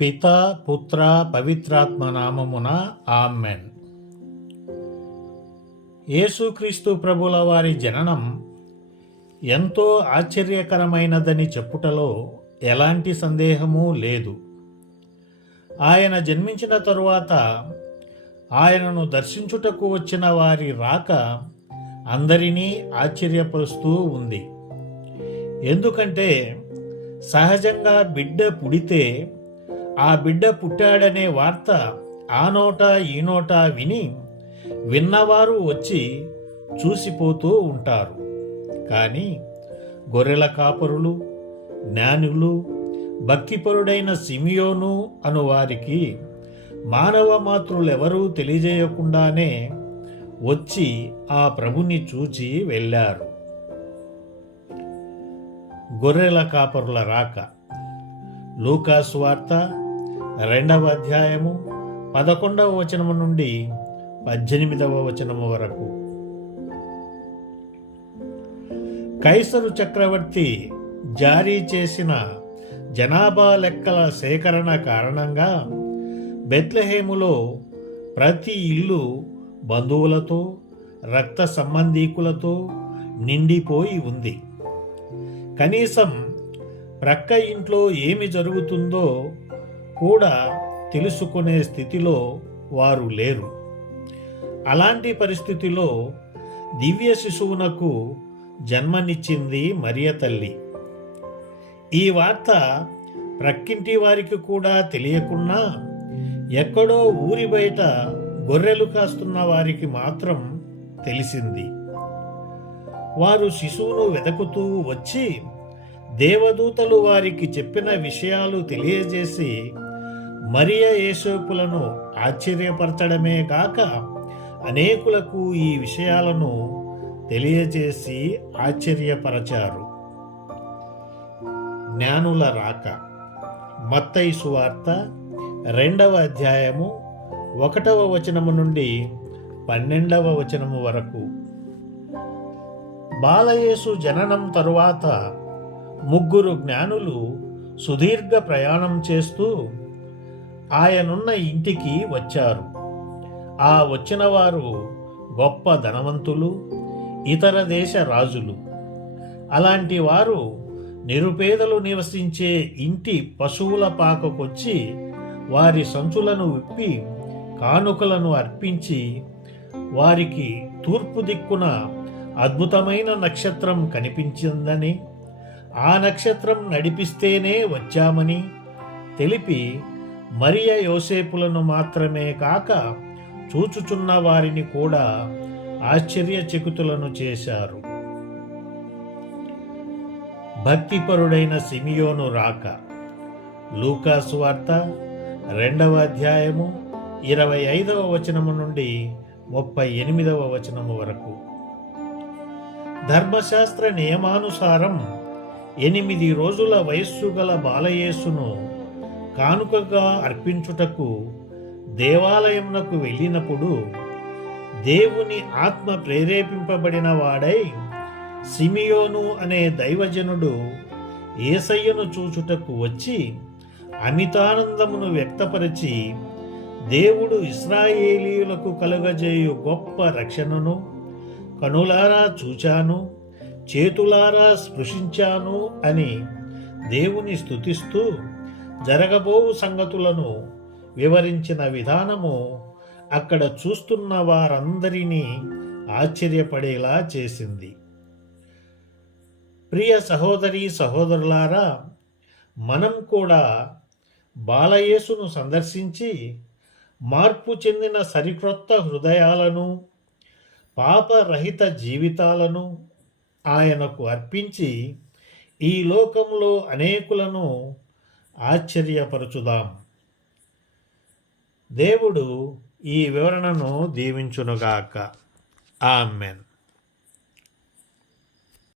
పిత పుత్ర పవిత్రాత్మ నామమున ఆమెన్. యేసుక్రీస్తు ప్రభుల వారి జననం ఎంతో ఆశ్చర్యకరమైనదని చెప్పుటలో ఎలాంటి సందేహము లేదు. ఆయన జన్మించిన తరువాత ఆయనను దర్శించుటకు వచ్చిన వారి రాక అందరినీ ఆశ్చర్యపరుస్తూ ఉంది. ఎందుకంటే సహజంగా బిడ్డ పుడితే ఆ బిడ్డ పుట్టాడనే వార్త ఆ నోట ఈ నోట విని విన్నవారు వచ్చి చూసిపోతూ ఉంటారు. కానీ గొర్రెల కాపరులు జ్ఞానులు భక్తిపరుడైన సిమియోను అను వారికి మానవ మాతృలెవరూ తెలియజేయకుండానే వచ్చి ఆ ప్రభుని చూచి వెళ్ళారు. గొర్రెల కాపరుల రాక. లూకాస్ వార్త రెండవ అధ్యాయము పదకొండవ వచనము నుండి పద్దెనిమిదవ వచనము వరకు. కైసరు చక్రవర్తి జారీ చేసిన జనాభా లెక్కల సేకరణ కారణంగా బెత్లహేములో ప్రతి ఇల్లు బంధువులతో రక్త సంబంధీకులతో నిండిపోయి ఉంది. కనీసం ప్రక్క ఇంట్లో ఏమి జరుగుతుందో కూడా తెలుసుకునే స్థితిలో వారు లేరు. అలాంటి పరిస్థితిలో దివ్య శిశువునకు జన్మనిచ్చింది మరియ తల్లి. ఈ వార్త ప్రక్కింటి వారికి కూడా తెలియకున్నా ఎక్కడో ఊరి బయట గొర్రెలు కాస్తున్న వారికి మాత్రం తెలిసింది. వారు శిశువును వెతుకుతూ వచ్చి దేవదూతలు వారికి చెప్పిన విషయాలు తెలియజేసి మరియ యేసోపులను ఆశ్చర్యపరచడమే కాక అనేకులకు ఈ విషయాలను తెలియజేసి ఆశ్చర్యపరచారు. జ్ఞానుల రాక. మత్తయి సువార్త రెండవ అధ్యాయము ఒకటవ వచనము నుండి పన్నెండవ వచనము వరకు. బాలయేసు జననం తరువాత ముగ్గురు జ్ఞానులు సుదీర్ఘ ప్రయాణం చేస్తూ ఆయనున్న ఇంటికి వచ్చారు. ఆ వచ్చిన వారు గొప్ప ధనవంతులు ఇతర దేశ రాజులు. అలాంటి వారు నిరుపేదలు నివసించే ఇంటి పశువుల పాకకొచ్చి వారి సంచులను విప్పి కానుకలను అర్పించి వారికి తూర్పు దిక్కున అద్భుతమైన నక్షత్రం కనిపించిందని ఆ నక్షత్రం నడిపిస్తేనే వచ్చామని తెలిపి మరియ యోసేపులను మాత్రమే కాక చూచుచున్న వారిని కూడా ఆశ్చర్యచకుతులను చేశారు. భక్తిపరుడైన సిమియోను రాక. లూకాసు వార్త రెండవ అధ్యాయము ఇరవై ఐదవ వచనము నుండి ముప్పై ఎనిమిదవ వచనము వరకు. ధర్మశాస్త్ర నియమానుసారం ఎనిమిది రోజుల వయస్సు గల బాలయేసును కానుకగా అర్పించుటకు దేవాలయమునకు వెళ్ళినప్పుడు దేవుని ఆత్మ ప్రేరేపింపబడిన వాడై సిమియోను అనే దైవజనుడు ఏసయ్యను చూచుటకు వచ్చి అమితానందమును వ్యక్తపరిచి దేవుడు ఇస్రాయేలీయులకు కలుగజేయు గొప్ప రక్షణను కనులారా చూచాను చేతులారా స్పృశించాను అని దేవుని స్థుతిస్తూ జరగబోవు సంగతులను వివరించిన విధానము అక్కడ చూస్తున్న వారందరినీ ఆశ్చర్యపడేలా చేసింది. ప్రియ సహోదరి సహోదరులారా మనం కూడా బాలయేసును సందర్శించి మార్పు చెందిన సరికొత్త హృదయాలను పాపరహిత జీవితాలను ఆయనకు అర్పించి ఈ లోకంలో అనేకులను ఆశ్చర్యపరచుదాం. దేవుడు ఈ వివరణను దీవించునుగాక. ఆమెన్.